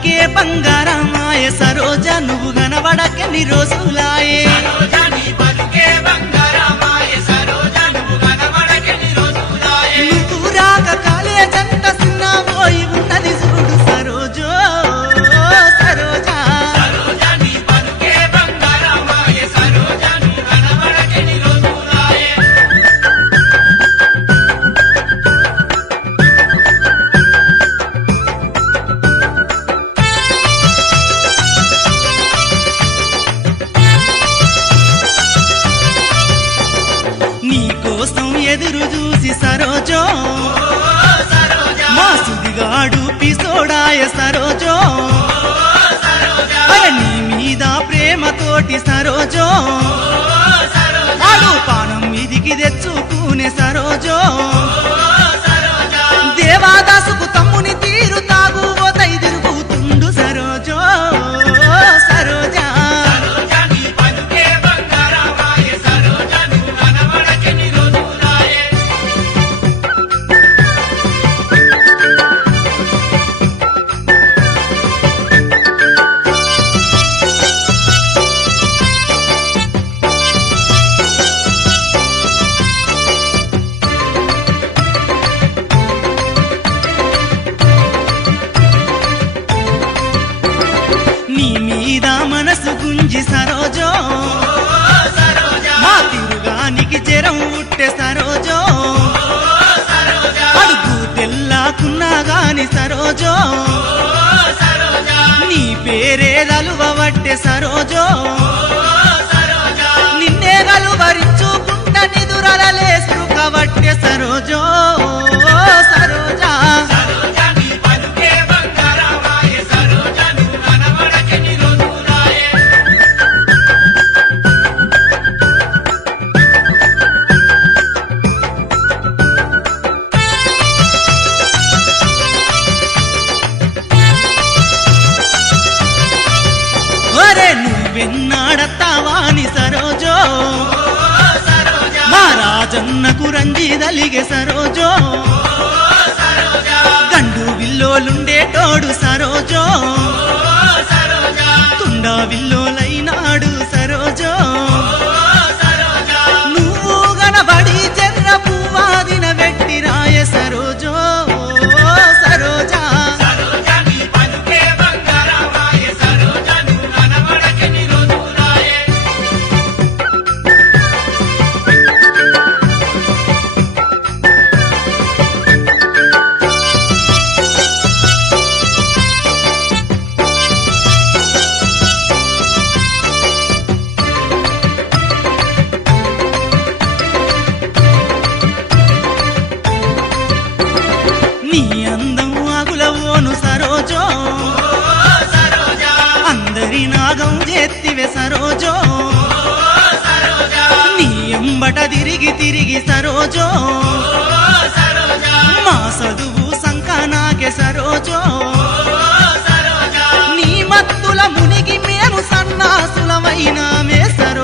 బతుకే బంగారమాయ సరోజ నువ్వు గనబడకెన్ని రోజులాయే నువ్వు రాక కాలేజంత సిన్నబోయి ఉన్నది చూడు సరోజో సరోజా నీకోసం ఎదురు చూసి సరోజో మా సుదిగాడు పిసోడాయ సరోజో నీ మీద ప్రేమతోటి సరోజో ఆడు పానం మీదికి తెచ్చుకునే సరోజో దేవాదాసుకు తమ్ముని తీరు తాగుబోతై తిరుగుతుండు సరోజో సరోజా నీ మీద మనసు గుంజి సరోజో మా తిరుగానికి జరం ఉట్టే సరోజో అడుగు తెల్లాకున్నా గాని సరోజో నీ పేరే గలువబట్టే సరోజో నిన్నే గలువరించుకుంట నిదురలేసు కబట్టే సరోజో సరోజా నువ్వెన్నాడత్తావాని సరోజో మా రాజన్నకు రంజిదలిగే సరోజో గండు విల్లోలుండేటోడు సరోజో తుండా విల్లోలైనాడు సరోజో నువ్వు గనబడి చెర్ర పువ్వాదిన వెట్టి రాయ సరోజో సరోజా నీ అందం ఆగులవోను సరోజో అందరి నాగం చేత్తివే సరోజో నీ ఎంబట తిరిగి తిరిగి సరోజో మా చదువు సంకానాకే సరోజో నీ మత్తుల మునిగి మేము సన్నాసులమైనామే సరోజో